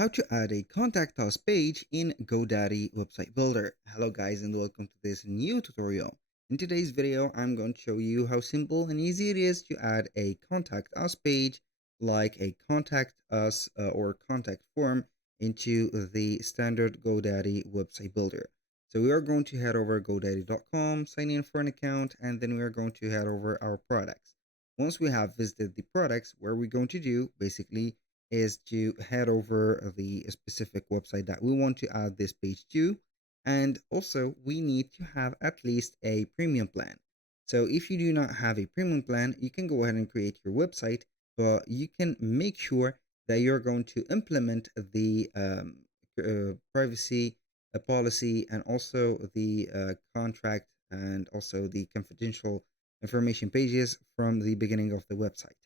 How to add a contact us page in Godaddy website builder. Hello guys and welcome to this new tutorial. In today's video I'm going to show you how simple and easy it is to add a contact us page like a contact us or contact form into the standard Godaddy website builder. So we are going to head over godaddy.com, sign in for an account, and then we are going to head over our products. Once we have visited the products, what we're going to do basically is to head over the specific website that we want to add this page to. And also we need to have at least a premium plan. So if you do not have a premium plan, you can go ahead and create your website, but you can make sure that you're going to implement the privacy policy and also the contract and also the confidential information pages from the beginning of the website.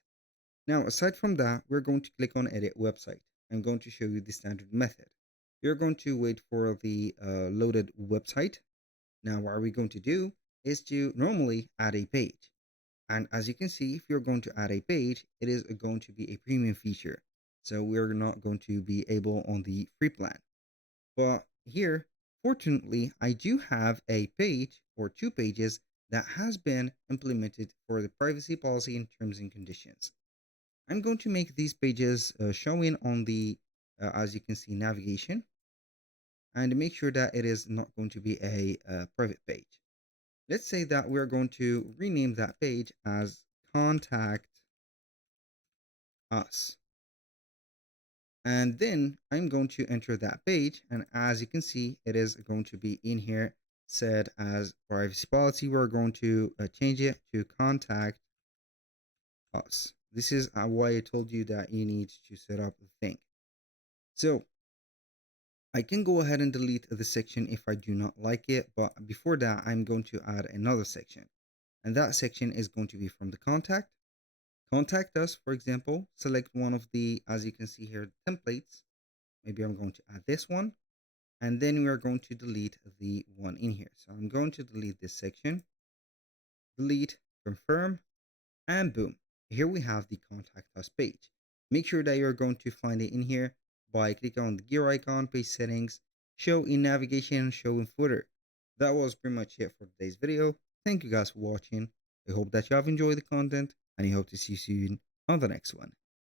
Now, aside from that, we're going to click on Edit Website. I'm going to show you the standard method. You're going to wait for the loaded website. Now, what are we going to do is to normally add a page. And as you can see, if you're going to add a page, it is going to be a premium feature. So we're not going to be able on the free plan. But here, fortunately, I do have a page or two pages that has been implemented for the privacy policy and terms and conditions. I'm going to make these pages showing on the, as you can see, navigation, and make sure that it is not going to be a private page. Let's say that we're going to rename that page as Contact Us. And then I'm going to enter that page. And as you can see, it is going to be in here said as privacy policy. We're going to change it to Contact Us. This is why I told you that you need to set up the thing. So I can go ahead and delete the section if I do not like it, but before that, I'm going to add another section. And that section is going to be from the contact us, for example, select one of the, as you can see here, templates. Maybe I'm going to add this one, and then we are going to delete the one in here. So I'm going to delete this section, delete, confirm, and boom. Here we have the contact us page. Make sure that you're going to find it in here by clicking on the gear icon, page settings, show in navigation, show in footer. That was pretty much it for today's video. Thank you guys for watching. I hope that you have enjoyed the content and I hope to see you soon on the next one.